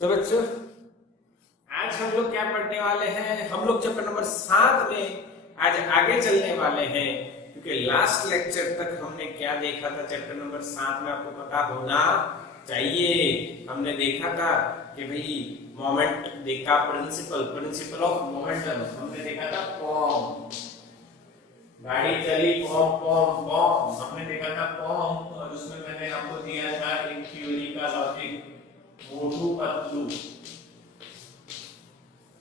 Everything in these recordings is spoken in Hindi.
तो बच्चों आज हम लोग क्या पढ़ने वाले हैं? हम लोग चैप्टर नंबर 7 में आज आगे चलने वाले हैं, क्योंकि लास्ट लेक्चर तक हमने क्या देखा था चैप्टर नंबर 7 में आपको पता होना चाहिए। हमने देखा था कि भाई मोमेंट देखा, प्रिंसिपल ऑफ मोमेंटम हमने देखा था। पॉम गाड़ी चली, पॉम पॉम पॉम हमने देखा था पॉम। और उसमें मैंने आपको दिया था एक थ्योरी का लॉजिक, मोटू पतलू।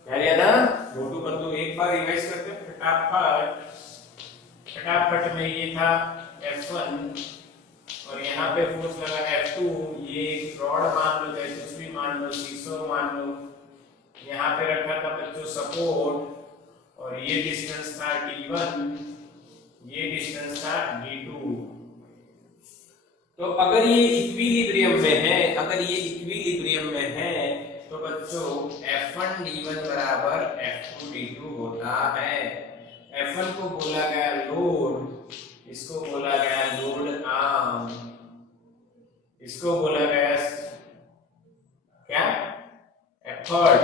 क्या दिया था? मोटू पतलू। एक बार रिवाइज करते हैं फटाफट में। ये था F1 और यहाँ पे फोर्स लगा F2। ये रॉड मान लो, चाहे कुछ भी मान लो, सीसो मान लो। यहाँ पे रखा था बच्चों सपोर्ट और ये डिस्टेंस था D1, ये डिस्टेंस था D2। तो अगर ये इक्विलिब्रियम में है, तो बच्चों F1 D1 बराबर F2 D2 होता है। F1 को बोला गया लोड, इसको बोला गया लोड आर्म, इसको बोला गया क्या? एफर्ट,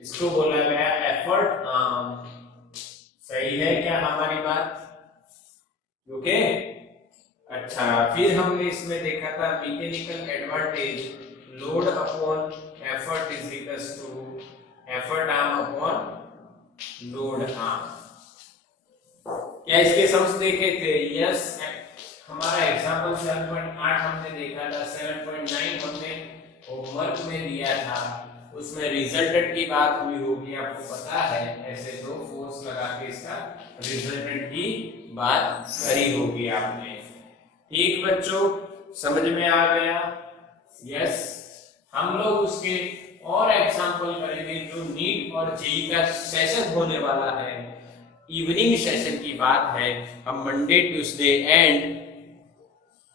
इसको बोला गया एफर्ट आर्म। सही है क्या हमारी बात? ओके। अच्छा, फिर हमने इसमें देखा था mechanical advantage, load upon effort is equals to effort arm upon load arm. क्या इसके सम्स देखे थे? यस। हमारा एग्जांपल 7.8 हमने देखा था, 7.9 हमने होमवर्क में दिया था। उसमें रिजल्टेंट की बात हुई होगी, आपको पता है। ऐसे दो फोर्स लगा के इसका रिजल्टेंट की बात करी होगी आपने। ठीक बच्चों, समझ में आ गया? यस। हम लोग उसके और एग्जांपल करेंगे जो नीट और जेईई का सेशन होने वाला है। इवनिंग सेशन की बात है। हम मंडे, ट्यूसडे एंड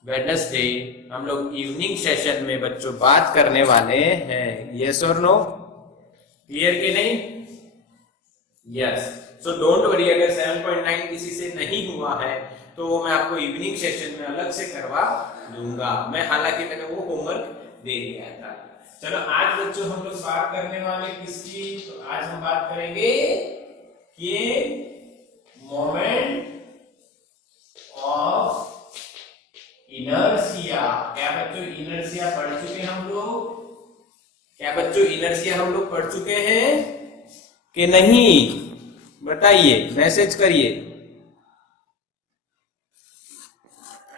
वेडनेसडे हम लोग इवनिंग सेशन में बच्चों बात करने वाले हैं। यस और नो? क्लियर कि नहीं? यस। सो डोंट वरी, अगर 7.9 किसी से नहीं हुआ है तो मैं आपको इवनिंग सेशन में अलग से करवा दूंगा। हालांकि मैंने वो होमवर्क दे दिया था। चलो आज बच्चों हम लोग बात करने वाले किसकी? तो आज हम बात करेंगे कि मोमेंट ऑफ इनर्शिया। क्या बच्चों इनर्शिया पढ़ चुके हम लोग? क्या बच्चों इनर्शिया हम लोग पढ़ चुके हैं कि नहीं? बताइए, मैसेज करिए।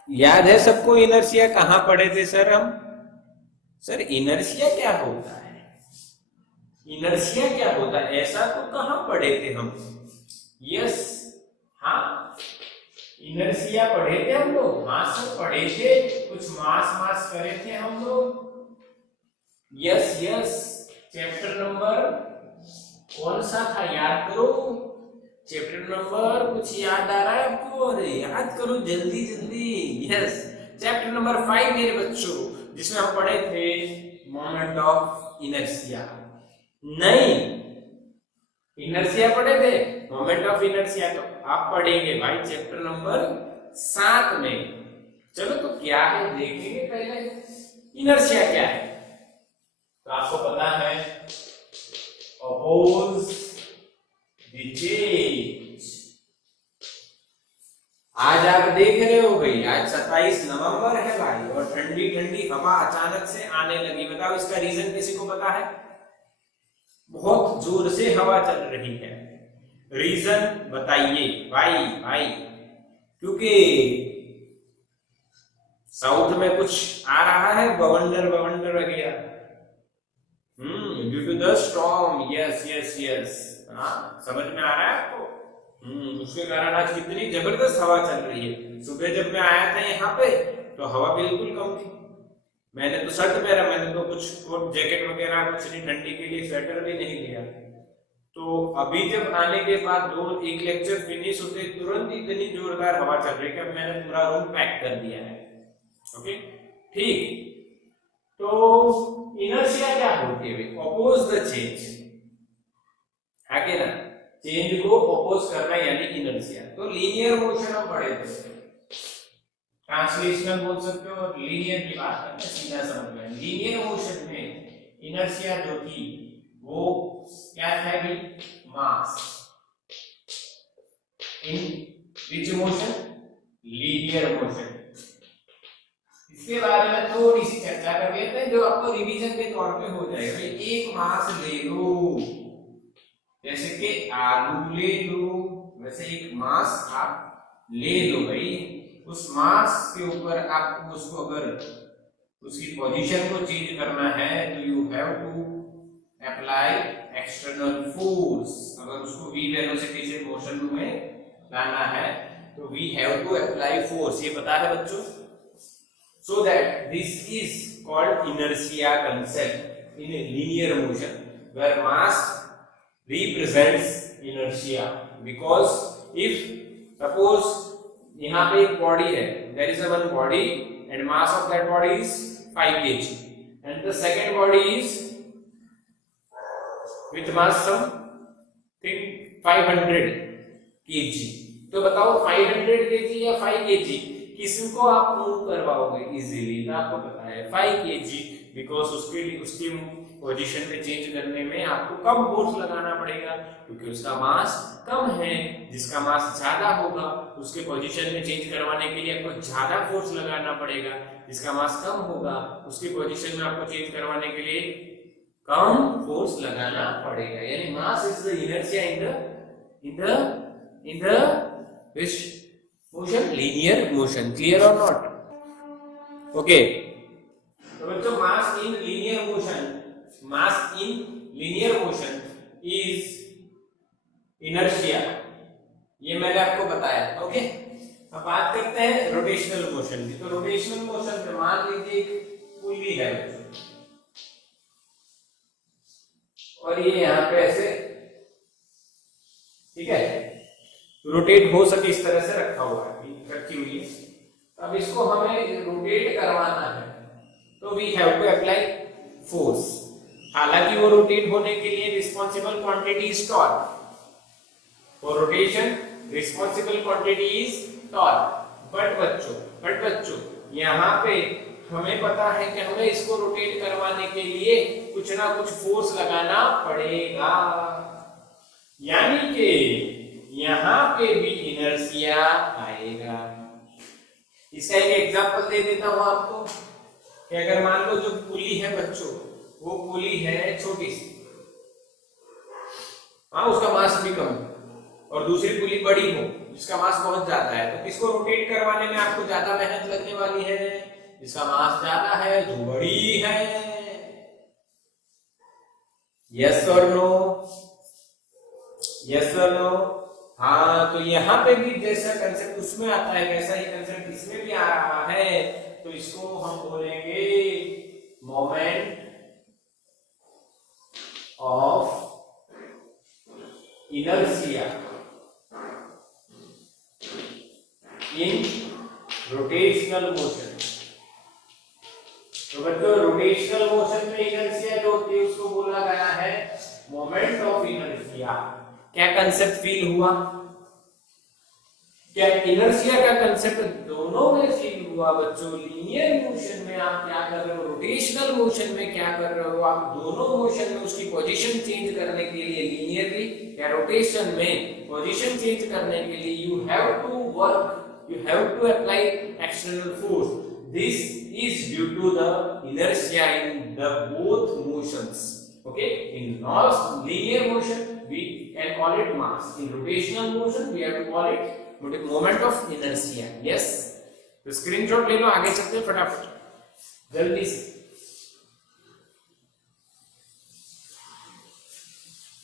याद है सबको इनर्शिया? कहां पढ़े थे सर हम? सर इनर्शिया क्या होता है? इनर्शिया क्या होता है ऐसा तो कहां पढ़े थे हम? यस, हाँ इनर्शिया पढ़े थे हम लोग। हाँ सर पढ़े थे, कुछ मास करे थे हम लोग। Yes yes. चैप्टर नंबर कौन सा था याद करो? चैप्टर नंबर कुछ याद आ रहा है आपको? अरे याद करो जल्दी जल्दी। यस, चैप्टर नंबर 5 मेरे बच्चों, जिसमें हम पढ़े थे मोमेंट ऑफ इनर्शिया। नहीं, इनर्शिया पढ़े थे, मोमेंट ऑफ इनर्शिया तो आप पढ़ेंगे भाई चैप्टर नंबर 7 में। चलो तो क्या है देखेंगे पहले, इनर्शिया क्या है। तो आपको पता है अपोज द चेंज। आज आप देख रहे हो भाई, आज 27 नवंबर है भाई और ठंडी ठंडी हवा अचानक से आने लगी। बताओ इसका रीजन किसी को पता है? बहुत जोर से हवा चल रही है। रीजन बताइए भाई भाई। क्योंकि साउथ में कुछ आ रहा है, बवंडर वगैरह। Due to the storm. Yes yes yes. हाँ समझ में आ रहा है आपको? उसके कारण आज कितनी जबरदस्त हवा चल रही है। सुबह जब मैं आया था यहाँ पे तो हवा बिल्कुल कम थी। मैंने तो शर्ट पहना, मैंने तो कुछ कोट जैकेट वगैरह कुछ नहीं, ठंडी के लिए स्वेटर भी नहीं लिया। तो अभी जब आने के बाद एक लेक्चर फिनिश होते तुरंत इतनी जोरदार हवा चल रही है कि अब मैंने पूरा रूम पैक कर दिया है। ओके ठीक। तो इनर्शिया क्या होती है? अपोज द चेंज, आगे ना चेंज को अपोज करना यानी इनर्शिया। तो लीनियर मोशन हम पढ़े थे, ट्रांसलेशनल बोल सकते हो, और लीनियर की बात करते हैं सीधा समझ में। लीनियर मोशन में इनर्शिया जो थी वो क्या था भी, मास इन विच मोशन, लीनियर मोशन। इसके बारे में थोड़ी सी चर्चा कर लेते हैं जो आपको रिवीजन के तौर पे हो जाएगा। भाई एक मास ले लो, जैसे कि आलू ले लो, वैसे एक मास आप ले लो भाई। उस मास के ऊपर आपको उसको अगर उसकी पोजीशन को चेंज करना है तो you have to apply external force. अगर उसको v वेलोसिटी से मोशन में लाना है तो we have to apply force, ये पता है बच्चों। So that this is called inertia concept in linear motion where mass represents inertia, because if suppose यहाँ पे एक body है, there is a one body and mass of that body is 5 kg and the second body is with mass something 500 kg। तो बताओ 500 kg या 5 kg किसको आप मूव करवाओगे इजीली? तो आपको पता है 5 kg, बिकॉज उसके लिए उसकी पोजीशन में चेंज करने में आपको कम फोर्स लगाना पड़ेगा क्योंकि उसका मास कम है। जिसका मास ज्यादा होगा उसके पोजीशन में चेंज करवाने के लिए आपको ज्यादा फोर्स लगाना पड़ेगा। जिसका मास कम होगा उसके पोजीशन में आपको चेंज करवाने के लिए कम फोर्स लगाना पड़ेगा। यानी mass is the inertia in the which motion, linear motion, clear or not? Okay, तो बच्चों mass in linear motion, mass in linear motion is inertia, ये मैंने आपको बताया। ओके, अब बात करते हैं रोटेशनल मोशन की। तो रोटेशनल मोशन में मान लीजिए एक पुली है और ये यहाँ पे ऐसे, ठीक है, रोटेट हो सके इस तरह से रखा हुआ है, रखी हुई है। अब इसको हमें रोटेट करवाना है तो we have to apply force. हालांकि वो रोटेट होने के लिए responsible quantity is torque, for rotation responsible quantity is torque. But बच्चों यहाँ पे हमें पता है कि हमें इसको रोटेट करवाने के लिए कुछ ना कुछ फोर्स लगाना पड़ेगा, यानी कि यहाँ पे भी इनर्शिया आएगा। इसका एक एग्जांपल दे देता हूं आपको कि अगर मान लो जो पुली है बच्चों, वो पुली है छोटी सी, हाँ उसका मास भी कम और दूसरी पुली बड़ी हो जिसका मास बहुत ज्यादा है, तो किसको रोटेट करवाने में आपको ज्यादा मेहनत लगने वाली है? जिसका मास ज्यादा है, जो बड़ी है। यस और नो? यस और नो? हाँ, तो यहाँ पे भी जैसा कंसेप्ट उसमें आता है वैसा ही कंसेप्ट इसमें भी आ रहा है। तो इसको हम बोलेंगे moment of inertia in rotational motion. तो बच्चों रोटेशनल मोशन में इनर्शिया जो होती है उसको बोला गया है मोमेंट ऑफ इनर्शिया। क्या कंसेप्ट फील हुआ? क्या इनर्शिया का कंसेप्ट दोनों में फील हुआ बच्चों? लीनियर मोशन में आप क्या कर रहे हो, रोटेशनल मोशन में क्या कर रहे हो? आप दोनों मोशन में उसकी पोजीशन चेंज करने के लिए लीनियरली या रोटेशन में पोजीशन चेंज करने के लिए you have to work, you have to apply external force. This is due to the inertia in the both motions. Okay, in non-linear motion we can call it mass, in rotational motion we have to call it moment of inertia. Yes, तो स्क्रीनशॉट ले लो, आगे चलते हैं फटाफट जल्दी से।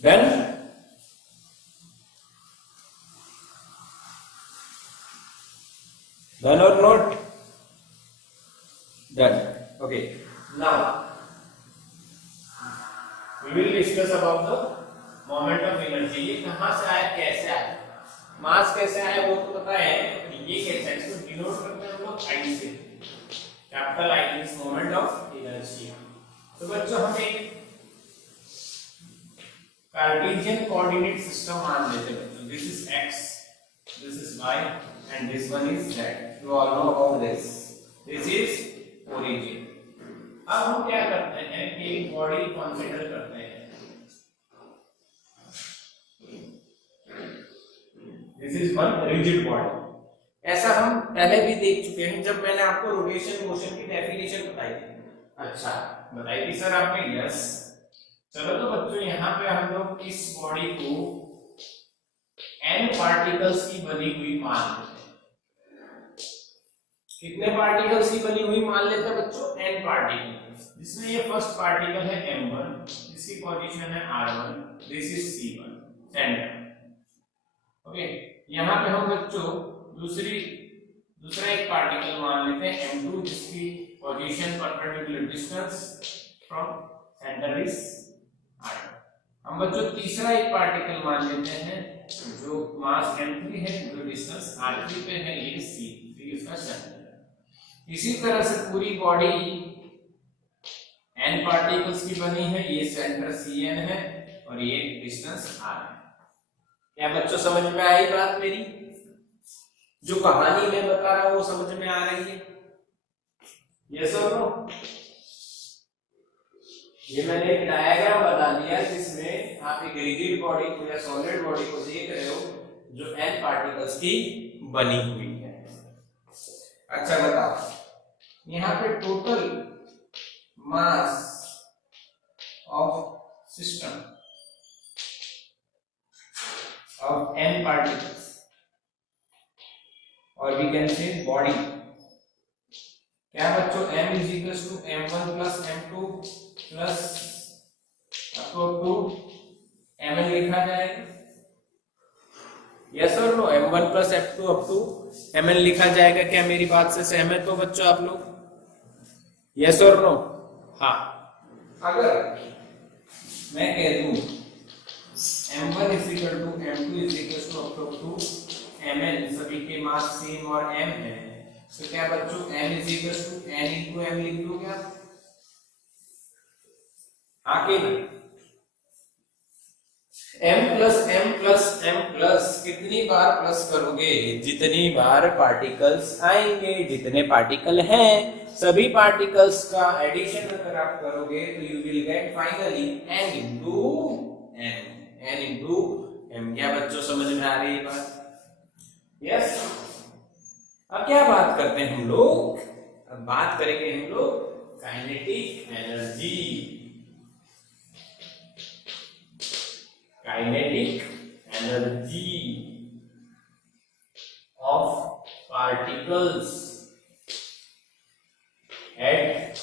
Done? Done or not? Done. Okay. Now we will discuss about the moment of energy. ये कहाँ से आया, कैसे आया, मास कैसे आया वो तो पता है। ये कैसे है, इसको डिनोट करते हैं हम लोग I से, capital I is moment of inertia. तो बच्चों हम एक कार्टेशियन कोऑर्डिनेट सिस्टम मान लेते हैं बच्चों। This is x, this is y and this one is Z. You all know about this. This is origin. अब हम क्या करते हैं कि एक बॉडी कंसीडर करते हैं. This is one rigid body. ऐसा हम पहले भी देख चुके हैं जब मैंने आपको रोटेशन मोशन की डेफिनेशन बताई थी. अच्छा बताई थी सर आपने? यस. चलो तो बच्चों यहाँ पे हम लोग इस बॉडी को n पार्टिकल्स की बनी हुई मान लेते हैं. कितने पार्टिकल्स की बनी हुई मान लेते हैं बच्चों? n particles. जिसमें ये फर्स्ट पार्टिकल है m1, जिसकी पोजीशन है r1. This is c1 centre. Okay यहाँ पे हम बच्चों दूसरा एक पार्टिकल मान लेते हैं m2, जिसकी position perpendicular distance from centre is r1. हम बच्चों तीसरा एक पार्टिकल मान लेते हैं जो मास m3 है, जो डिस्टेंस r3 पे है, ये c3 इसका सेंटर है. इसी तरह से पूरी बॉडी n पार्टिकल्स की बनी है. ये सेंटर cn है और ये डिस्टेंस r है. क्या बच्चों समझ में आई बात मेरी? जो कहानी मैं बता रहा हूं वो समझ में आ रही है? यस और नो? ये मैंने एक डायग्राम बता दिया जिसमें आप एक रिजिड बॉडी को या सॉलिड बॉडी को देख रहे हो जो n पार्टिकल्स की बनी हुई है. अच्छा बताओ, यहाँ पे total mass of system of n particles, or we can say body. क्या बच्चों? m is equals to m1 plus m2 plus up to mn लिखा जाएगा. यस और no? m1 plus m2 up to mn लिखा जाएगा. क्या मेरी बात से सहमत हो बच्चों आप लोग? यस और नो? हाँ. अगर मैं कह दूं m1 is equal to m2 is equal to up to mn, सभी के मास सेम और m है, तो क्या बच्चों n is equal to n into m लिख दो क्या? आगे m प्लस कितनी बार प्लस करोगे? जितनी बार पार्टिकल्स आएंगे, जितने पार्टिकल हैं सभी पार्टिकल्स का एडिशन अगर आप करोगे तो you will gate finally n into m. क्या बच्चों समझ में आ रही है बात? यस. अब क्या बात करते हैं हम लोग? अब बात करेंगे हम लोग kinetic energy. Kinetic energy of particles at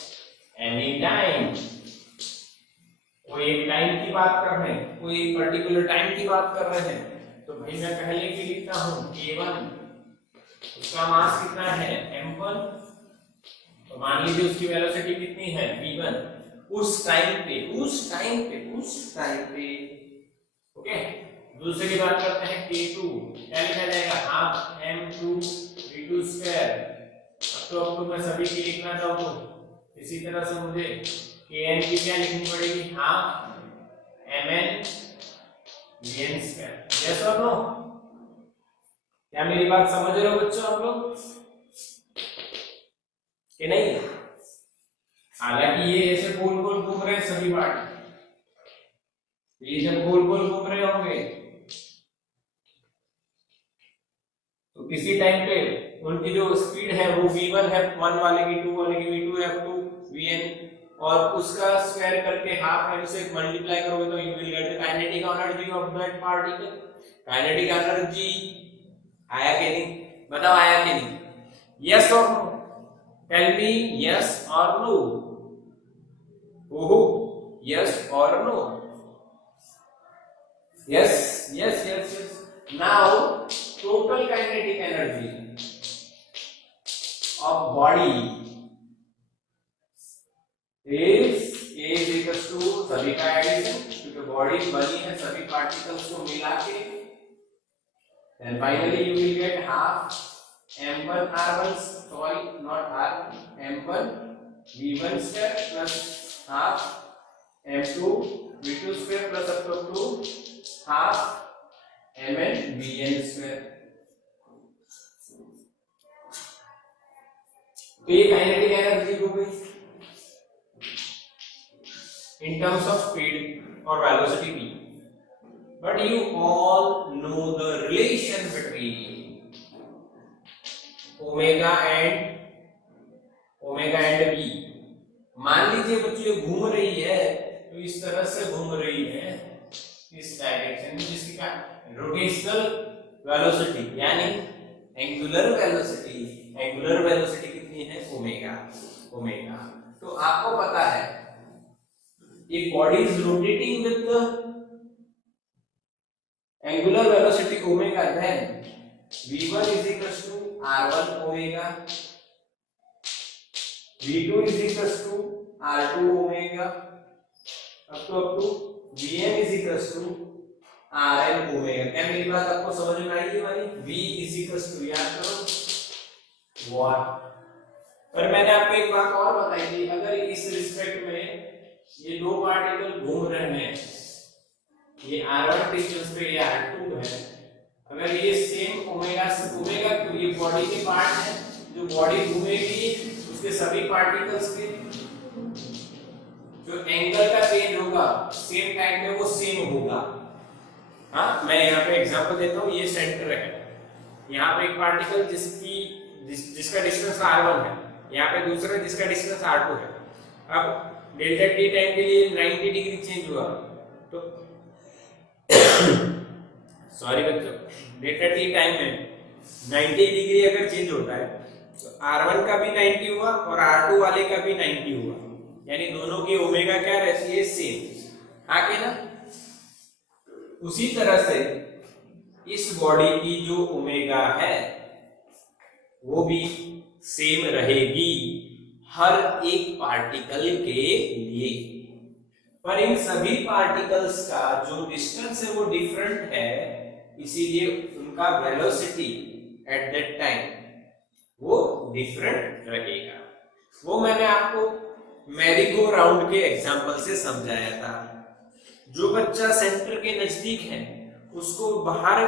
any time. कोई एक टाइम की बात कर रहे हैं, कोई एक पर्टिकुलर टाइम की बात कर रहे हैं, तो भाई मैं पहले की लिखता हूं k1, उसका मास कितना है m1, तो मान लीजिए उसकी वेलोसिटी कितनी है v1. उस टाइम पे ओके. दूसरी बात करते हैं k2. क्या लिखा जाएगा? Half m2 v2 square. अब तो मैं सभी की लिखना चाहूँ तो इसी तरह से मुझे kn की क्या लिखनी पड़ेगी? Half mn vn square. Yes और नो? क्या मेरी बात समझ रहे हो बच्चों आप लोग कि नहीं? हालांकि ये ऐसे गोल गोल घूम रहे हैं सभी पार्ट. ये जब गोल गोल घूम रहे होंगे तो किसी टाइम पे उनकी जो स्पीड है वो v1 है, 1 वाले की, 2 वाले की v2 है up to vn, और उसका स्क्वायर करके हाफ m से मल्टीप्लाई करोगे तो you will get the kinetic energy of that particle. Kinetic energy आया कि नहीं? बताओ आया कि नहीं? यस और नो? टेल मी यस और नो. ओहो, यस और no? Yes yes yes yes. Now total kinetic energy of body is equals to सभी का एडिशन, क्योंकि बॉडी बनी है सभी पार्टिकल्स को मिला के, and finally you will get half m1 r1, sorry not r, m1 v1 square plus half m2 v2 square plus up to half mn vn square. तो ये काइनेटिक एनर्जी हो गई in terms of speed or velocity v. But you all know the relation between omega and v. मान लीजिए बच्चों ये घूम रही है तो इस तरह से घूम रही है इस डायरेक्शन में, जिसकी क्या रोटेशनल वेलोसिटी यानी एंगुलर वेलोसिटी कितनी है ओमेगा। तो आपको पता है if body is rotating with the angular velocity omega, then v1 is equals to r1 omega, v2 is equals to r2 omega, up to vn is equals to rn omega। क्या मेरी बात आपको समझ में आई है भाई? v is equals to याद करो what। पर मैंने आपको एक बात और बताई थी, अगर इस रिस्पेक्ट में ये दो पार्टिकल घूम रहे हैं, ये r1 डिस्टेंस पे ये r2 है, अगर ये सेम ओमेगा तो ये बॉडी के पार्ट है, जो बॉडी घूमेगी उसके सभी पार्टिकल्स के जो एंगल का चेंज होगा सेम टाइम में वो सेम होगा। हाँ, मैं यहाँ पे एग्जांपल देता हूँ, ये सेंटर है, यहाँ पे एक पार्टिकल जिसका डिस्टेंस r1 है, यहाँ पे दूसरा जिसका डिस्टेंस r2 है। अब डेल्टा टी टाइम के लिए 90 डिग्री चेंज हुआ तो सॉरी बच्चों, डेल्टा टी टाइम में 90 डिग्री अगर चेंज होता है तो r1 का भी 90 हुआ और r2 वाले का भी 90 हुआ, यानी दोनों की ओमेगा क्या रहती है सेम। हाँ कि ना? उसी तरह से इस बॉडी की जो ओमेगा है वो भी सेम रहेगी हर एक पार्टिकल के लिए, पर इन सभी पार्टिकल्स का जो डिस्टेंस है वो डिफरेंट है, इसीलिए उनका वेलोसिटी एट दैट टाइम वो डिफरेंट रहेगा। वो मैंने आपको मैरी गो राउंड के एग्जांपल से समझाया था। जो बच्चा सेंटर के नजदीक है उसको बाहर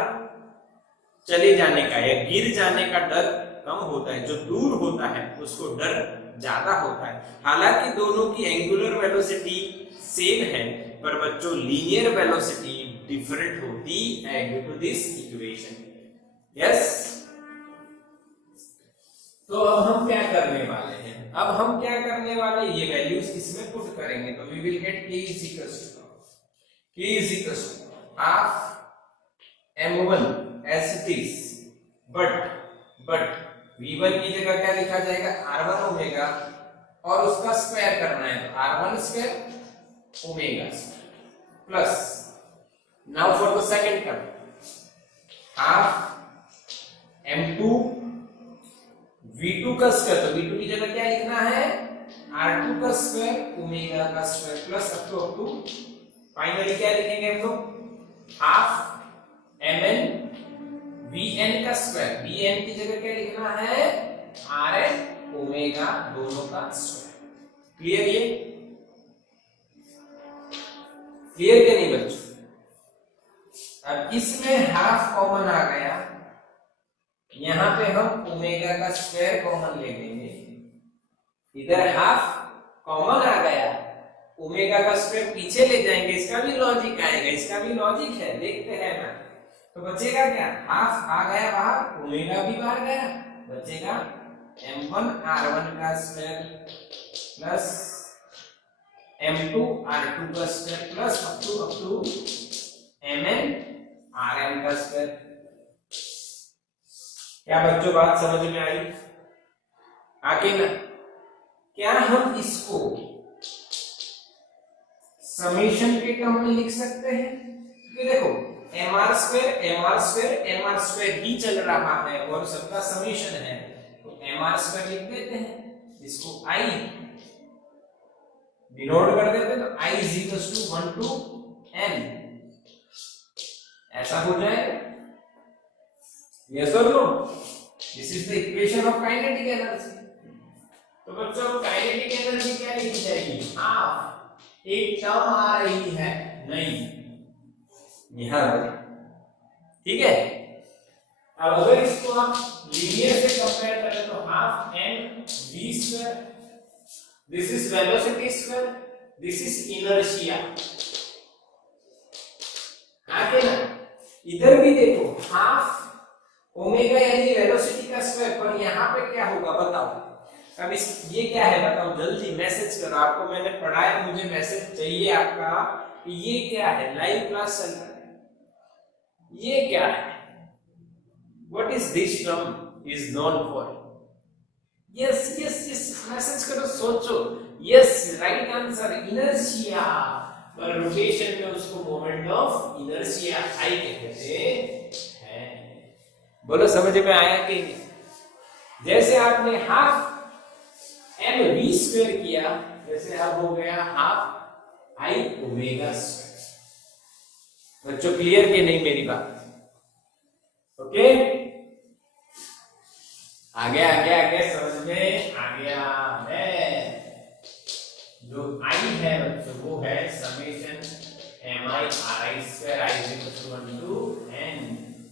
चले जाने का या गिर जाने का डर कम होता है, जो दूर होता है उसको डर ज्यादा होता है। हालांकि दोनों की एंगुलर वेलोसिटी सेम है, पर बच्चों लीनियर वेलोसिटी डिफरेंट होती है due to this equation. Yes, तो अब हम क्या करने वाले हैं? ये वैल्यूज इसमें पुट करेंगे तो we will get k is equals to half m1 as it is, but v1 की जगह क्या लिखा जाएगा r1 ओमेगा और उसका स्क्वायर करना है तो r1 square omega plus now for the second term half m2 v2 का स्क्वायर, तो v2 की जगह क्या लिखना है r2 का स्क्वायर ओमेगा का square plus up to finally क्या लिखेंगे हम लोग हाफ mn vn का स्क्वायर, vn की जगह क्या लिखना है rn ओमेगा दोनों का स्क्वायर। क्लियर? ये क्लियर क्या नहीं बच्चों? अब इसमें हाफ कॉमन आ गया, यहां पे हम ओमेगा का स्क्वायर कॉमन ले लेंगे, इधर हाफ कॉमन आ गया, ओमेगा का स्क्वायर पीछे ले जाएंगे, इसका भी लॉजिक आएगा, इसका भी लॉजिक है, देखते हैं ना। तो बचेगा क्या, हाफ आ गया बाहर, ओमेगा भी बाहर गया, बचेगा m1 r1 का स्क्वायर प्लस m2 r2 का square plus up to mn rn का स्क्वायर। क्या बच्चों बात समझ में आई? आगे ना, क्या हम इसको समेशन के टर्म में लिख सकते हैं? कि देखो mr स्क्वायर ही चल रहा है और सबका समेशन है, तो mr स्क्वायर लिख देते हैं, इसको i डिनोट कर देते हैं, तो i is equals to 1 to n, ऐसा हो जाएगा। Yes or no? This is the equation of kinetic energy। तो बच्चों काइनेटिक एनर्जी क्या लिखी जाएगी? हाफ, एक टर्म आ रही है नहीं यहां, ठीक है। अब अगर इसको आप लीनियर से कंपेयर करें तो half M V square, this is velocity square, this is inertia. आगे ना इधर भी देखो हाफ ओमेगा यानी वेलोसिटी का स्क्वायर, पर यहाँ पे क्या होगा बताओ। अब इस ये क्या है बताओ, जल्दी मैसेज करो, आपको मैंने पढ़ाया, मुझे मैसेज चाहिए आपका कि ये क्या है, लाइव क्लास चल रहा है, ये क्या है, what is this term is known for. Yes yes yes message करो, सोचो, यस राइट आंसर इनर्शिया, पर रोटेशन में उसको मोमेंट ऑफ इनर्शिया आई कहते हैं। बोलो समझ में आया कि नहीं? जैसे आपने हाफ एम वी स्क्वायर किया, जैसे अब हो गया हाफ आई ओमेगा स्क्वायर। बच्चों क्लियर कि नहीं मेरी बात? ओके, आगे आगे आगे समझ में आ गया है। जो आई है बच्चों वो है summation M I R I square I is equal to 1 to n,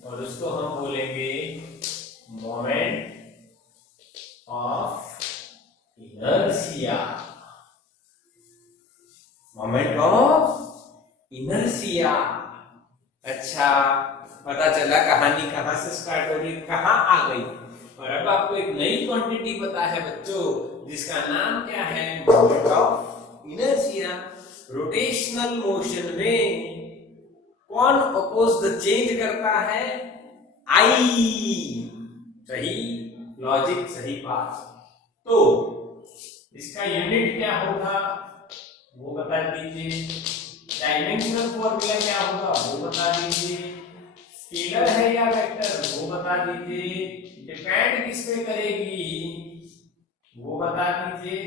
और उसको हम बोलेंगे moment of inertia, moment of inertia. अच्छा, पता चला कहानी कहां से स्टार्ट हो रही, कहां आ गई। और अब आपको एक नई क्वांटिटी पता है बच्चों, जिसका नाम क्या है, moment of inertia. Rotational motion में कौन अपोज द चेंज करता है, आई। सही लॉजिक, सही बात। तो इसका यूनिट क्या होगा वो बता दीजिए, डायमेंशनल फॉर्मूला क्या होगा वो बता दीजिए, स्केलर है या वेक्टर वो बता दीजिए, डिपेंड किस पे करेगी वो बता दीजिए।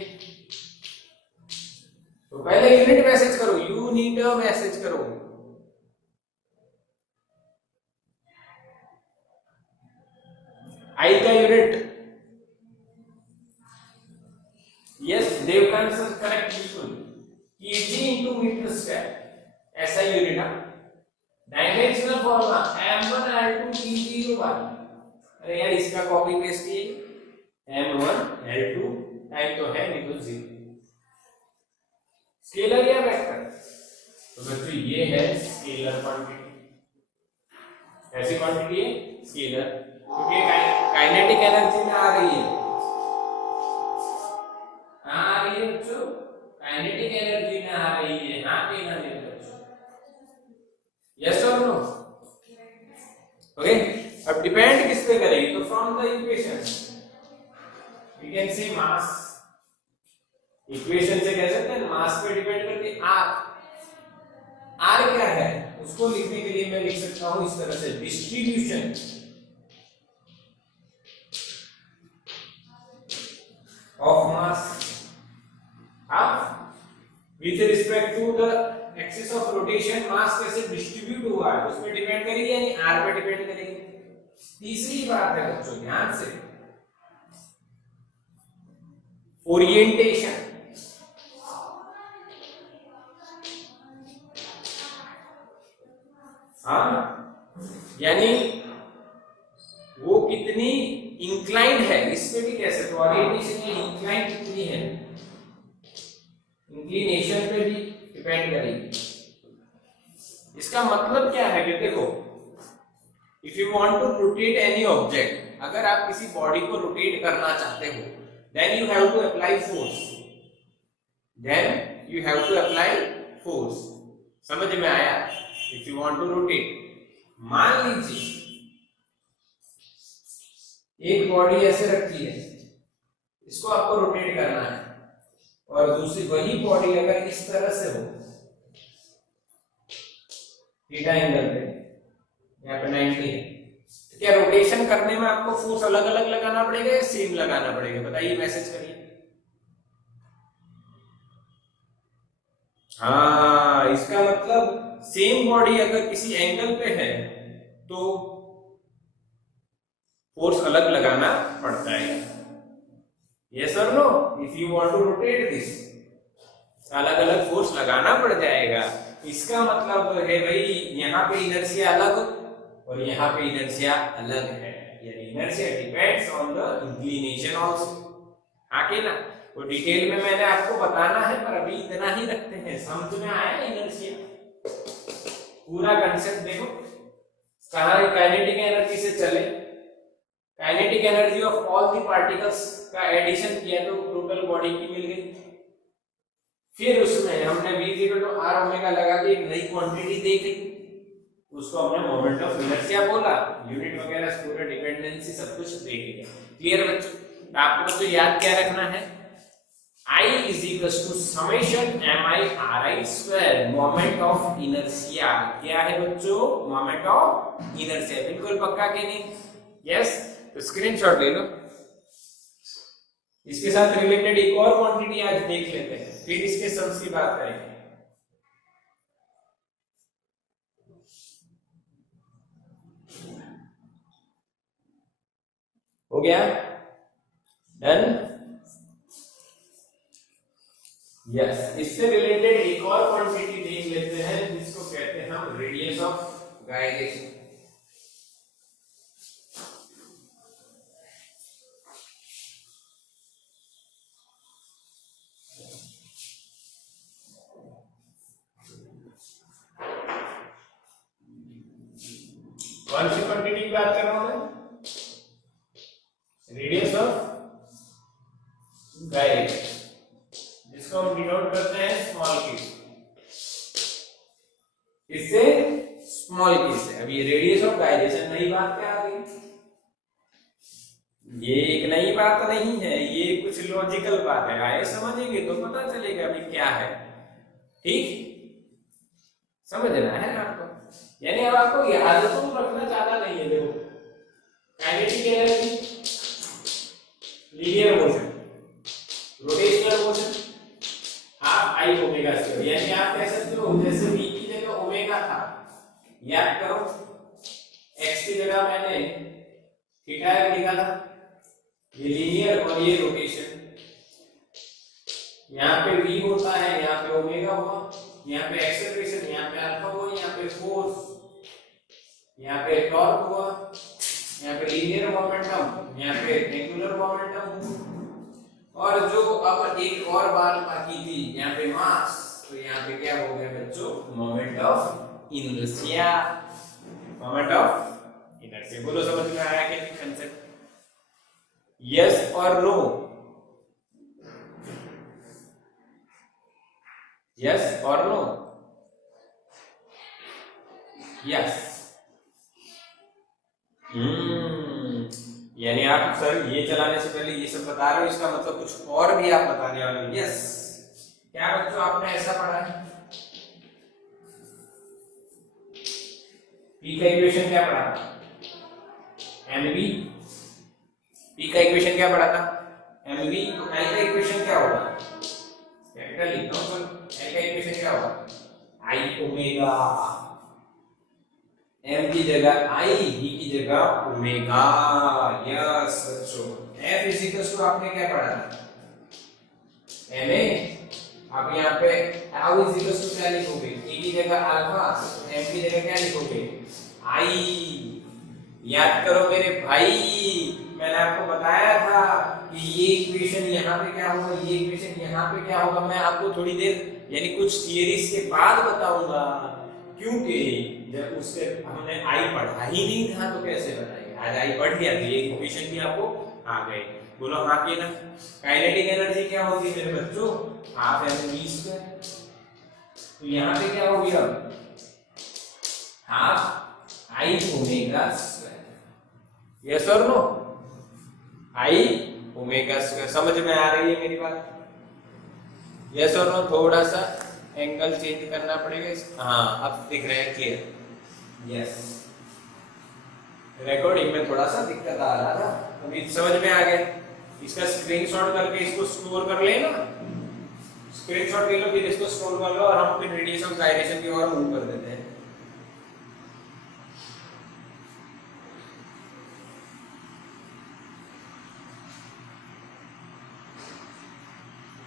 तो पहले यूनिट मैसेज करो, यूनिट मैसेज करो। आई का unit, yes Devkant sir correct, बिल्कुल केजी इनटू मीटर स्क्वायर, ऐसा यूनिट है। Dimensional formula m1 l2 t0 y, अरे यार इसका कॉपी पेस्ट किए, m1 l2 टाइप तो है नहीं तो 0। स्केलर या वेक्टर, तो बच्चों ये है स्केलर क्वांटिटी, ऐसी क्वांटिटी है स्केलर, क्योंकि काइनेटिक एनर्जी में आ रही है, आ रही है बच्चों, काइनेटिक एनर्जी में आ रही है, यहां पे ना दे बच्चों, यस और नो। ओके, अब डिपेंड किस पे करेगी, तो from the equation we can say mass, equation से कह सकते हैं मास पे डिपेंड करती है। आर क्या है उसको लिखने के लिए मैं लिख सकता हूं इस तरह से, distribution of mass with respect to the axis of rotation, mass कैसे डिस्ट्रीब्यूट हुआ है उस पर डिपेंड करेगी, यानी आर पे डिपेंड करेगी। तीसरी बात है बच्चों ध्यान से, ओरिएंटेशन, यानी वो कितनी इंक्लाइंड है, इस पे भी कह सकते हो ओरिएंटेशन या इंक्लाइंड कितनी है, इंक्लिनेशन पे भी डिपेंड करेगी। इसका मतलब क्या है कि देखो, if you want to rotate any object, अगर आप किसी बॉडी को रोटेट करना चाहते हो, then you have to apply force, then you have to apply force. समझ में आया? If you want to rotate, मान लीजिए एक बॉडी ऐसे रखी है, इसको आपको रोटेट करना है, और दूसरी वही बॉडी अगर इस तरह से हो, थीटा एंगल पे, यहाँ पे 90 है, तो क्या रोटेशन करने में आपको फोर्स अलग अलग लगाना पड़ेगा या सेम लगाना पड़ेगा? बताइए, मैसेज करिए। हाँ, इसका मतलब सेम बॉडी अगर किसी एंगल पे है तो फोर्स अलग लगाना पड़ता है। यस और no? If you want to rotate this, अलग अलग फोर्स लगाना पड़ जाएगा। इसका मतलब है भाई यहाँ पे इनर्शिया अलग और यहाँ पे इनर्शिया अलग है, यानी inertia depends on the inclination also. आगे ना वो डिटेल में मैंने आपको बताना है, पर अभी इतना ही रखते हैं। समझ में आया इनर्शिया? पूरा कंसेप्ट देखो कहाँ काइनेटिक एनर्जी से चले, kinetic energy of all the particles का एडिशन किया तो टोटल बॉडी की मिल गई। फिर उसमें हमने v equal to r omega लगा के एक नई क्वांटिटी देखी, उसको हमने मोमेंट ऑफ इनर्शिया बोला। यूनिट वगैरह पूरा डिपेंडेंसी सब कुछ देख लिया। क्लियर बच्चों? आपको तो याद क्या रखना है, I is equals to summation mi ri square moment of inertia. क्या है बच्चों? Moment of inertia. बिल्कुल पक्का कि नहीं? यस। तो स्क्रीनशॉट ले लो। इसके साथ रिलेटेड एक और क्वांटिटी आज देख लेते हैं, फिर इसके सम्स की बात करेंगे। हो गया? डन? यस। इससे रिलेटेड एक और क्वांटिटी देख लेते हैं जिसको कहते हैं हम रेडियस ऑफ गाइरेशन। कौन सी क्वांटिटी की बात कर रहा हूं मैं? रेडियस ऑफ गाइरेशन, जिसको हम डिनोट करते हैं स्मॉल के। इससे स्मॉल के से। अब ये रेडियस ऑफ गाइरेशन नई बात क्या आ गई? ये एक नई बात नहीं है, ये कुछ लॉजिकल बात है। आए समझेंगे तो पता चलेगा अभी क्या है। ठीक समझना है आपको? यानी अब आपको याद तो रखना ज्यादा नहीं है। देखो kinetic energy, linear motion, rotational motion, half I omega square. यानी आप कह सकते हो जैसे v की जगह ओमेगा था, याद करो x की जगह मैंने थीटा लिखा था, ये लीनियर और ये रोटेशन। यहाँ पे v होता है, यहाँ पे ओमेगा हुआ, यहाँ पे एक्सेलरेशन, यहाँ पे अल्फा हुआ, यहाँ पे फोर्स, यहाँ पे टॉर्क हुआ, यहाँ पे लीनियर मोमेंटम, यहाँ पे एंगुलर मोमेंटम। और जो अब एक और बात बाकी थी, यहाँ पे मास, तो यहाँ पे क्या हो गया बच्चों? Moment of inertia. Moment of inertia. बोलो समझ में आया क्या कंसेप्ट? यस और नो? यस और नो? यस। यानी आप सर ये चलाने से पहले ये सब बता रहे हो, इसका मतलब कुछ और भी आप बताने वाले हो। यस। क्या बच्चों आपने ऐसा पढ़ा है? पी का इक्वेशन क्या पढ़ा था? mv। पी का इक्वेशन क्या पढ़ा था? mv। तो एल का इक्वेशन क्या होगा? कैपिटल लिखता हूं सर। एल का इक्वेशन क्या होगा? आई ओमेगा। m की जगह i, v की जगह ओमेगा। यस बच्चों। f इज इक्वल टू आपने क्या पढ़ा था? ma। अब यहाँ पे tau इज इक्वल टू क्या लिखोगे? e की जगह अल्फा, m की जगह क्या लिखोगे? i। याद करो मेरे भाई, मैंने आपको बताया था कि ये इक्वेशन यहाँ पे क्या होगा, ये इक्वेशन यहाँ पे क्या होगा। मैं आपको थोड़ी देर यानी कुछ थियरीज के बाद बताऊंगा, क्योंकि जब उसके हमने आई पढ़ा ही नहीं था तो कैसे बताएंगे। आज आई पढ़ गया तो ये इक्वेशन भी आपको आ गई। बोलो हाँ कि ना? काइनेटिक एनर्जी क्या होगी मेरे बच्चों? Half mv square. तो यहाँ पे क्या हो गया? Half I omega square. Yes और नो? आई ओमेगा स्क्वायर। समझ में आ रही है मेरी बात? यस और नो? थोड़ा सा एंगल चेंज करना पड़ेगा। हाँ अब दिख रहे हैं क्लियर। यस। रिकॉर्डिंग में थोड़ा सा दिक्कत आ रहा था, अभी समझ में आ गया। इसका स्क्रीनशॉट करके इसको स्टोर कर लेना। स्क्रीनशॉट ले लो, फिर इसको स्टोर कर लो और हम फिर रेडिएशन गायरेशन की ओर मूव कर देते हैं।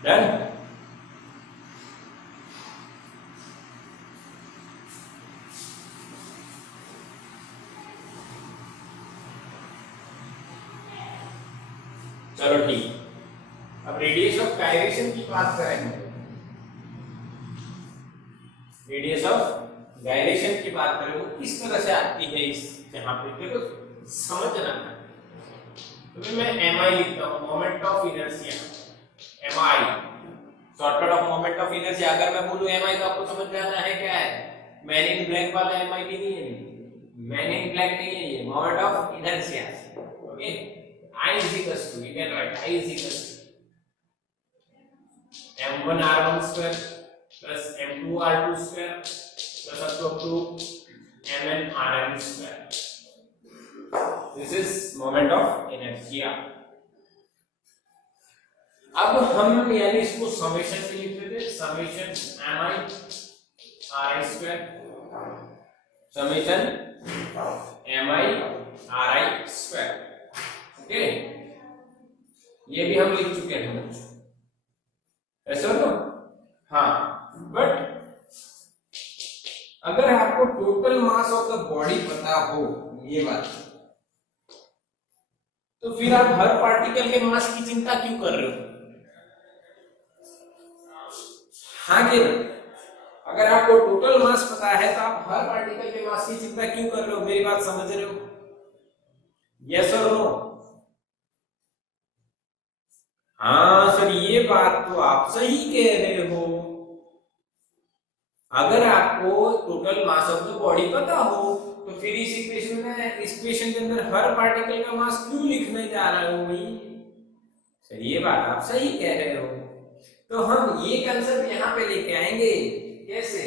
डन? चलो ठीक। अब रेडियस ऑफ गायरेशन की बात करें, रेडियस ऑफ गायरेशन की बात करें वो किस तरह से आती है, इस यहाँ पे देखो समझना। तो मैं एम आई लिखता हूँ, moment of inertia, M I, shortcut of moment of inertia. अगर मैं बोलूं एम आई तो आपको समझ में आना है क्या है, मैन इन ब्लैक वाला एम आई भी नहीं है, मैन इन ब्लैक नहीं है, ये moment of inertia. Okay, I is equals to, you can write I is equals to m1 r1 square plus m2 r2 square plus up to mn rn square. This is moment of inertia. अब हम यानी इसको समेशन में लिख देते हैं, summation mi ri square, summation mi ri square. Okay, ये भी हम लिख चुके हैं बच्चों, ऐसा हो। हाँ, बट अगर आपको total mass of the body पता हो ये बात, तो फिर आप हर पार्टिकल के मास की चिंता क्यों कर रहे हो? हाँ कि ना? अगर आपको टोटल मास पता है तो आप हर पार्टिकल के मास की चिंता क्यों कर रहे हो? मेरी बात समझ रहे हो? यस और नो? हाँ सर, ये बात तो आप सही कह रहे हो। अगर आपको total mass of the body पता हो तो फिर इस इक्वेशन में, इस इक्वेशन के अंदर हर पार्टिकल का मास क्यों लिखने जा रहे हो भाई? सर ये बात आप सही कह रहे हो। तो हम ये कंसेप्ट यहां पे लेके आएंगे, कैसे?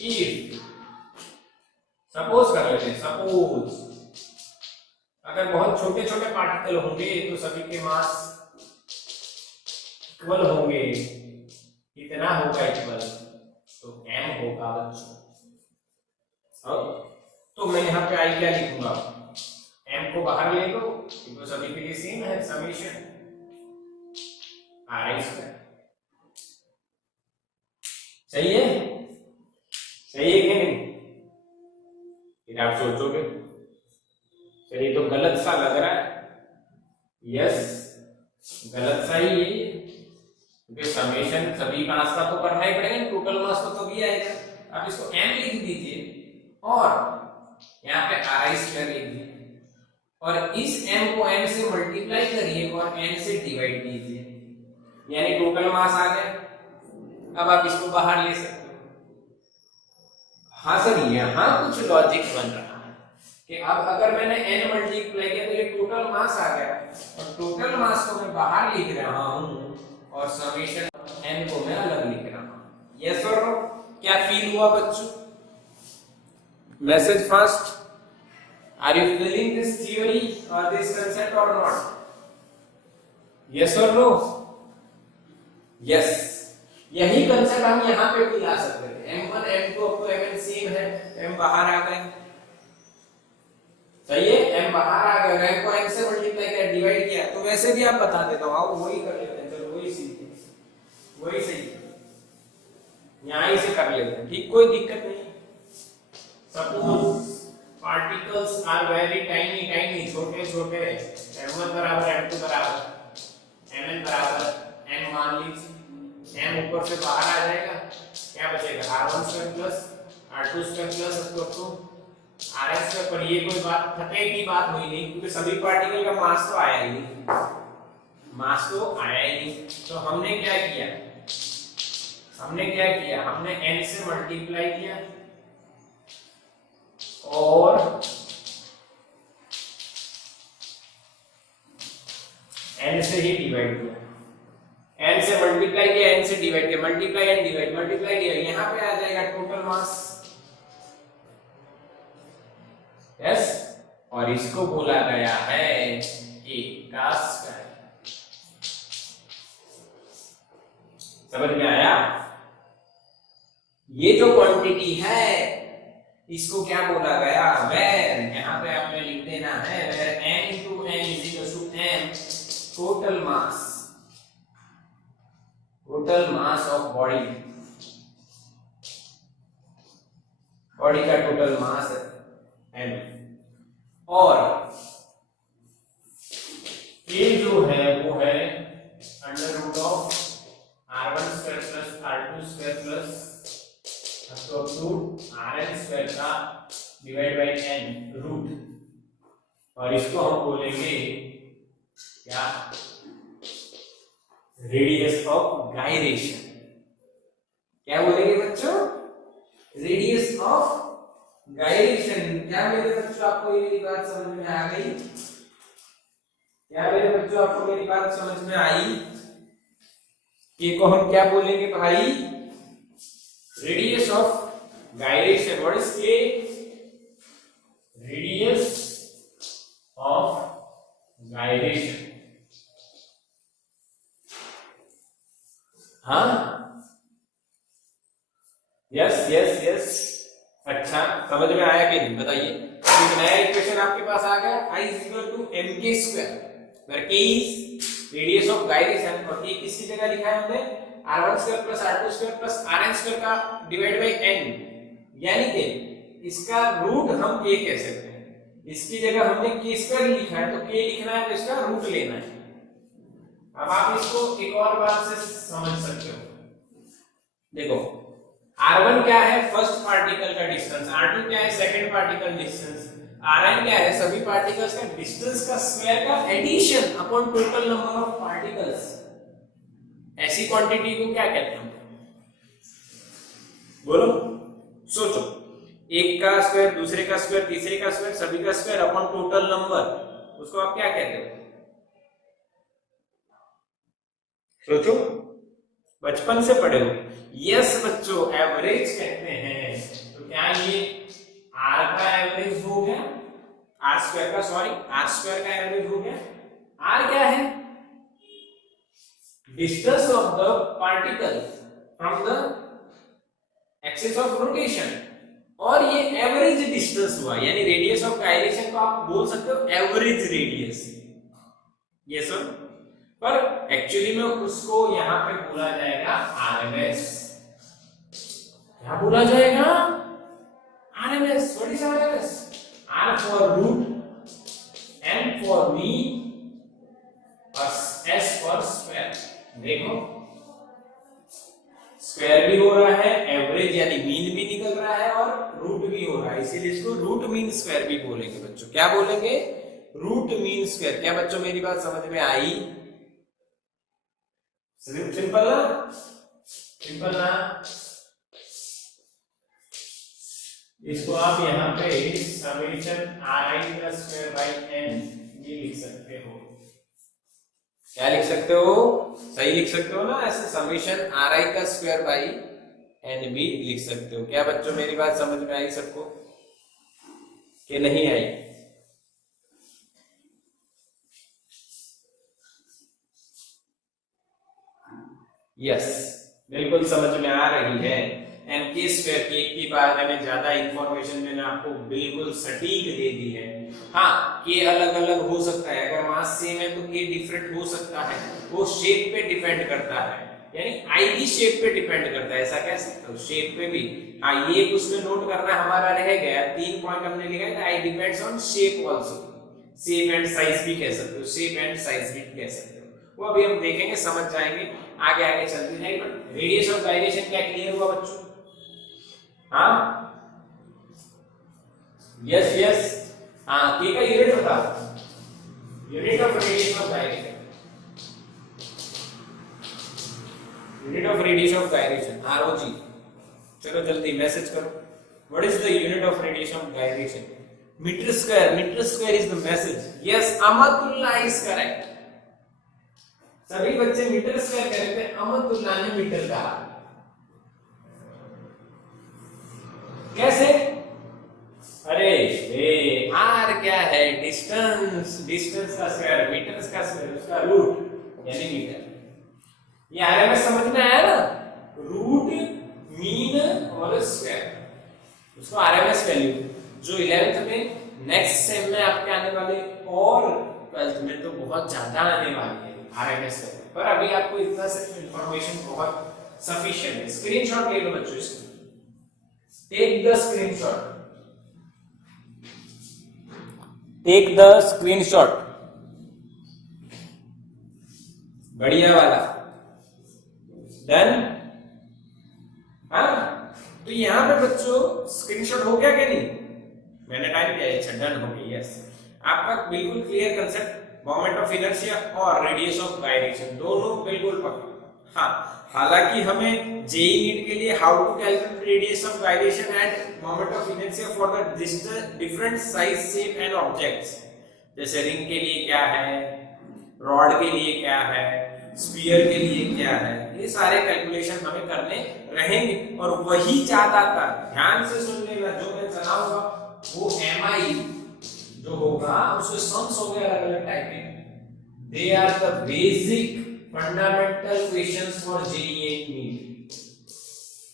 इफ सपोज कर लेते हैं, सपोज अगर बहुत छोटे छोटे पार्टिकल होंगे तो सभी के मास इक्वल होंगे, कितना होगा इक्वल? तो m होगा बच्चों। तो मैं यहाँ पे आई क्या लिखूंगा, m को बाहर ले लो, तो सभी के लिए सेम है, समेशन ri स्क्वायर। सही है? सही है कि नहीं? फिर आप सोचोगे सर ये तो गलत सा लग रहा है। यस, गलत सा ही है, क्योंकि समेशन सभी मास का तो करना ही पड़ेगा, टोटल मास तो तभी आएगा। आप इसको m लिख दीजिए और यहाँ पे ri स्क्वायर लिख दीजिए और इस m को n से मल्टीप्लाई करिए और n से डिवाइड कीजिए, यानी टोटल मास आ गया। अब आप इसको बाहर ले सकते हो। हाँ सर, यहाँ कुछ लॉजिक बन रहा है कि अब अगर मैंने n मल्टीप्लाई किया तो ये टोटल मास आ गया और टोटल मास को मैं बाहर लिख रहा हूँ और समेशन n को मैं अलग लिख रहा हूँ। यस और नो? क्या फील हुआ बच्चों? Message first, are you feeling this theory और दिस कंसेप्ट और नॉट? यस और नो? यस, यही कंसेप्ट हम यहाँ पे भी ला सकते हैं। m1 m2 अब तो mn सेम है, m बाहर आ गए। सही है, m बाहर आ गया, m को n से मल्टीप्लाई किया, डिवाइड किया, तो वैसे भी आप बता देता हूँ, आओ वही कर लेते हैं। चलो वही सीखते, वही सही, यहाँ ही से कर लेते हैं, ठीक, कोई दिक्कत नहीं। Suppose particles are very tiny, tiny, छोटे छोटे, m1 बराबर m2 बराबर mn बराबर m मान लीजिए, m ऊपर से बाहर आ जाएगा, क्या बचेगा? r1 square plus r2 square plus तो rn स्क्वायर। पर ये कोई बात खतरे की बात हुई नहीं, क्योंकि सभी पार्टिकल का मास तो आया ही नहीं, मास तो आया ही नहीं। तो हमने क्या किया, हमने n से मल्टीप्लाई किया और n से ही डिवाइड किया, n से मल्टीप्लाई किया, n से डिवाइड किया, multiply and divide, multiply divide, यहाँ पे आ जाएगा टोटल मास। यस, और इसको बोला गया है एक का स्क्वायर। समझ में आया? ये जो क्वांटिटी है इसको क्या बोला गया? वेर, यहाँ पे आपने लिख देना है where n into n is equal to m total mass of body, body का टोटल मास है m, और के जो है वो है under root of r1 square plus r2 square plus up to rn square का डिवाइड बाय n रूट, और इसको हम बोलेंगे क्या, रेडियस ऑफ गायरेशन। क्या बोलेंगे बच्चों, रेडियस ऑफ गायरेशन। क्या मेरे बच्चों आपको ये मेरी बात समझ में आ गई? क्या मेरे बच्चों आपको मेरी बात समझ में आई? के को हम क्या बोलेंगे भाई, radius of gyration. What is K? Radius of gyration. हाँ, यस यस यस। अच्छा, समझ में आया कि नहीं बताइए। एक नया इक्वेशन आपके पास आ गया, I is equal to mk square, where k is radius of gyration, और k किसकी जगह लिखा है हमने, r1 square plus r2 square plus rn square का डिवाइड बाय n, यानी कि इसका रूट हम k कह सकते हैं। इसकी जगह हमने k स्क्वायर लिखा है, तो k लिखना है तो इसका रूट लेना है। अब आप इसको एक और बात से समझ सकते हो। देखो, r1 क्या है, फर्स्ट पार्टिकल का डिस्टेंस, r2 क्या है, सेकंड पार्टिकल डिस्टेंस, rn क्या है, सभी पार्टिकल्स का डिस्टेंस का स्क्वायर का addition upon total number of particles. ऐसी क्वांटिटी को क्या कहते हैं, बोलो, सोचो। एक का स्क्वायर, दूसरे का स्क्वायर, तीसरे का स्क्वायर, सभी का स्क्वायर अपॉन टोटल नंबर, उसको आप क्या कहते हो? सोचो, बचपन से पढ़े हो। यस बच्चों, एवरेज कहते हैं। तो क्या ये r का एवरेज हो गया, r स्क्वायर का, सॉरी r स्क्वायर का एवरेज हो गया। r क्या है, distance of the particle from the axis of rotation, और ये एवरेज डिस्टेंस हुआ, यानी रेडियस ऑफ गायरेशन को आप बोल सकते हो एवरेज रेडियस। ये सब पर एक्चुअली में उसको यहां पे बोला जाएगा आरएमएस। क्या बोला जाएगा, RMS. What is RMS? R for root, M for mean, और एस फॉर स्क्वायर। देखो, स्क्वायर भी हो रहा है, एवरेज यानी मीन भी निकल रहा है, और रूट भी हो रहा है, इसीलिए इसको रूट मीन स्क्वायर भी बोलेंगे बच्चों। क्या बोलेंगे, रूट मीन स्क्वायर। क्या बच्चों मेरी बात समझ में आई? सिंपल ना, सिंपल ना। इसको आप यहाँ पे summation ri plus square by n ये लिख सकते हो। क्या लिख सकते हो, सही लिख सकते हो ना, ऐसे समेशन ri का स्क्वायर बाई n भी लिख सकते हो। क्या बच्चों मेरी बात समझ में आई सबको कि नहीं आई? यस, बिल्कुल समझ में आ रही है। एंड के स्क्वायर, के की बारे में ज्यादा इंफॉर्मेशन मैंने आपको बिल्कुल सटीक दे दी है। हाँ, के अलग अलग हो सकता है, अगर मास सेम है तो के डिफरेंट हो सकता है, वो शेप पे डिपेंड करता है, यानी आई भी शेप पे डिपेंड करता है, ऐसा कह सकते हो, शेप पे भी। हाँ, ये उसमें नोट करना हमारा रह गया, 3 पॉइंट हमने लिखा है, I depends on shape also, shape and size भी कह सकते हो, शेप एंड साइज भी कह सकते हो, वो अभी हम देखेंगे, समझ जाएंगे, आगे आगे चलते जाएंगे। रेडियस ऑफ गायरेशन क्या क्लियर हुआ बच्चों? हाँ, यस यस। हाँ, के का यूनिट बताओ, unit of radius of gyration, unit of radius of gyration, ROG. चलो जल्दी मैसेज करो, what is the unit of radius of gyration? Metre square, metre square is the message. Yes, Amatullah is correct. सभी बच्चे मीटर स्क्वायर कह रहे थे, अमतुल्लाह ने मीटर कहा। कैसे? अरे आर क्या है, डिस्टेंस, डिस्टेंस का स्क्वायर, मीटर्स का स्क्वायर, उसका रूट यानी मीटर। ये आरएमएस समझ में आया ना, रूट मीन और स्क्वायर, उसको आरएमएस वैल्यू, जो 11th में, नेक्स्ट सेम में आपके आने वाले, और 12th में तो बहुत ज्यादा आने वाली है आरएमएस वैल्यू, पर अभी आपको इतना सिर्फ इंफॉर्मेशन बहुत सफिशिएंट है। स्क्रीनशॉट ले लो बच्चों इसको, take the screenshot, take the screenshot. बढ़िया वाला डन। हाँ तो यहाँ पे बच्चों स्क्रीनशॉट हो गया क्या नहीं? मैंने टाइप किया, अच्छा डन हो गई। यस, आपका बिल्कुल clear concept, moment of inertia और रेडियस ऑफ गायरेशन दोनों बिल्कुल पक्का। हाँ, हालांकि हमें जेई नीट के लिए how to calculate radius of gyration and moment of inertia for the different size shape and objects, जैसे रिंग के लिए क्या है, रॉड के लिए क्या है, स्फीयर के लिए क्या है, ये सारे कैलकुलेशन हमें करने रहेंगे। और वही ज्यादातर ध्यान से सुन लेना, जो मैं चलाऊंगा वो एमआई जो होगा उसके सम्स होंगे अलग अलग टाइप के। They are the basic fundamental questions for JEE NEET,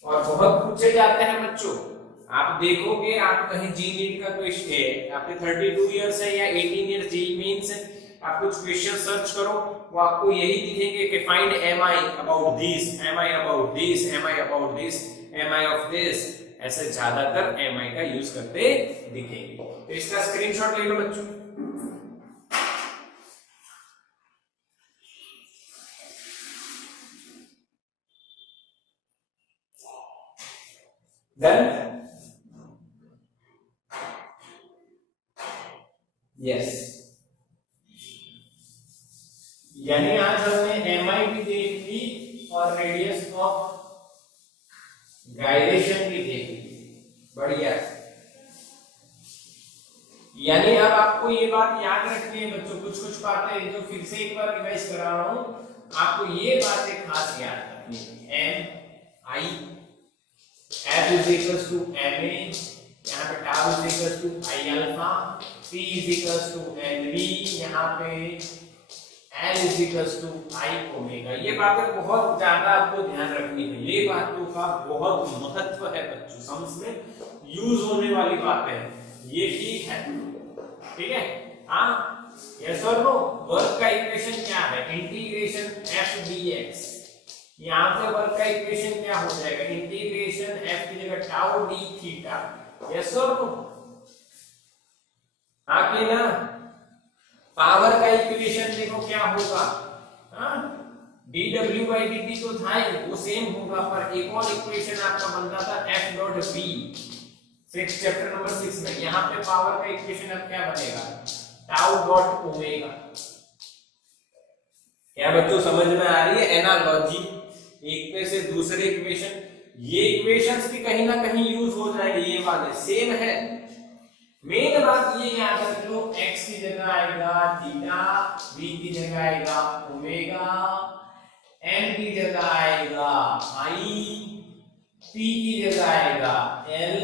और बहुत पूछे जाते हैं बच्चों। आप देखोगे, आप कहीं जी नीट का क्वेश्चन है, आपके 32 इयर्स है या 18 इयर्स जेईई मेंस है, आप कुछ क्वेश्चन सर्च करो, वो आपको यही दिखेंगे कि find MI about this, MI about this, MI about this, MI of this, ऐसे ज्यादातर एमआई का यूज करते दिखेंगे। तो इसका स्क्रीनशॉट ले लो बच्चों। डन। यस, यानी आज हमने एमआई भी देख ली और रेडियस ऑफ गायरेशन भी देख ली। बढ़िया। यानी अब आपको ये बात याद रखनी है बच्चों, कुछ कुछ बातें जो फिर से एक बार रिवाइज करा रहा हूं, आपको ये बातें खास याद रखनी है। M I F is equals to M A, यहाँ पे tau is equals to I alpha, P is equals to N V, यहाँ पे L is equals to I omega. ये बातें बहुत ज्यादा आपको ध्यान रखनी है, ये बातों का बहुत महत्व है बच्चों, सम्स में यूज होने वाली बातें हैं ये, ठीक है? ठीक है। हाँ, यस और नो। वर्क का इक्वेशन क्या है? Integration F dx। यहाँ पे वर्क का इक्वेशन क्या हो जाएगा? इंटीग्रेशन एफ की जगह टाउ डी थीटा। यस और नो? हाँ कि ना? पावर का इक्वेशन देखो क्या होगा, हाँ dw by dt तो था ही, वो सेम होगा, पर एक और इक्वेशन आपका बनता था f dot v, 6 chapter number 6 में। यहाँ पे पावर का इक्वेशन अब क्या बनेगा? Tau dot omega. क्या बच्चों समझ में आ रही है एनालॉजी? एक पे से दूसरे इक्वेशन, ये इक्वेशंस भी कहीं ना कहीं यूज हो जाएंगे, ये वाले सेम है। मेन बात ये याद रख लो, x की जगह आएगा थीटा, v की जगह आएगा ओमेगा, n की जगह आएगा i, p की जगह आएगा l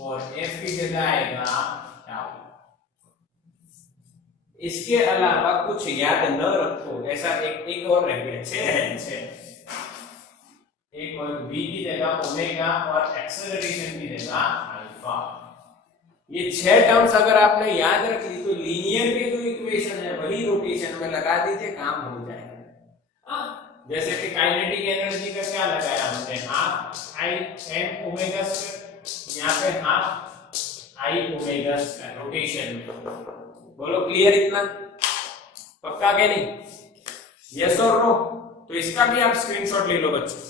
और f की जगह आएगा टाउ। इसके अलावा कुछ याद न रखो, ऐसा एक और रह गया, 6 है 6। एक और v की जगह ओमेगा और एक्सेलरेशन की जगह अल्फा। ये 6 टर्म्स अगर आपने याद रख ली तो लीनियर के जो इक्वेशन है वही रोटेशन में लगा दीजिए, काम हो जाएगा। जैसे कि काइनेटिक एनर्जी का क्या लगाया हमने, half I am omega square, यहाँ पे half I omega square rotation में। बोलो क्लियर इतना? पक्का क्या नहीं? यस और नो? तो इसका भी आप स्क्रीनशॉट ले लो बच्चों।